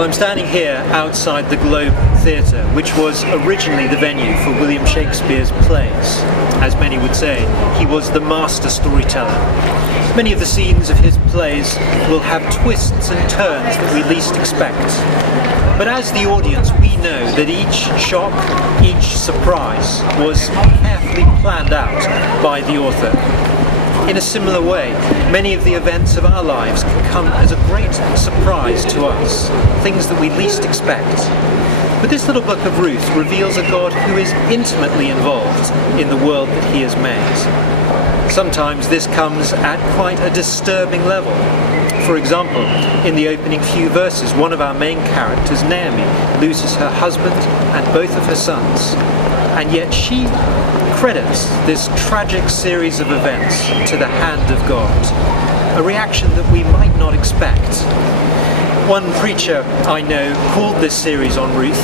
Well, I'm standing here outside the Globe Theatre, which was originally the venue for William Shakespeare's plays. As many would say, he was the master storyteller. Many of the scenes of his plays will have twists and turns that we least expect. But as the audience, we know that each shock, each surprise was carefully planned out by the author. In a similar way, many of the events of our lives can come as a great surprise to us, things that we least expect. But this little book of Ruth reveals a God who is intimately involved in the world that he has made. Sometimes this comes at quite a disturbing level. For example, in the opening few verses, one of our main characters, Naomi, loses her husband and both of her sons. And yet she credits this tragic series of events to the hand of God, a reaction that we might not expect. One preacher I know called this series on Ruth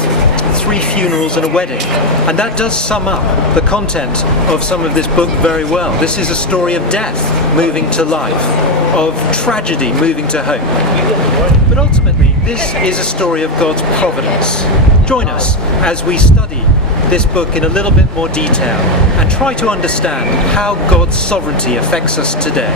3 funerals and a wedding, and that does sum up the content of some of this book very well. This is a story of death moving to life, of tragedy moving to hope. But ultimately, this is a story of God's providence. Join us as we study this book in a little bit more detail and try to understand how God's sovereignty affects us today.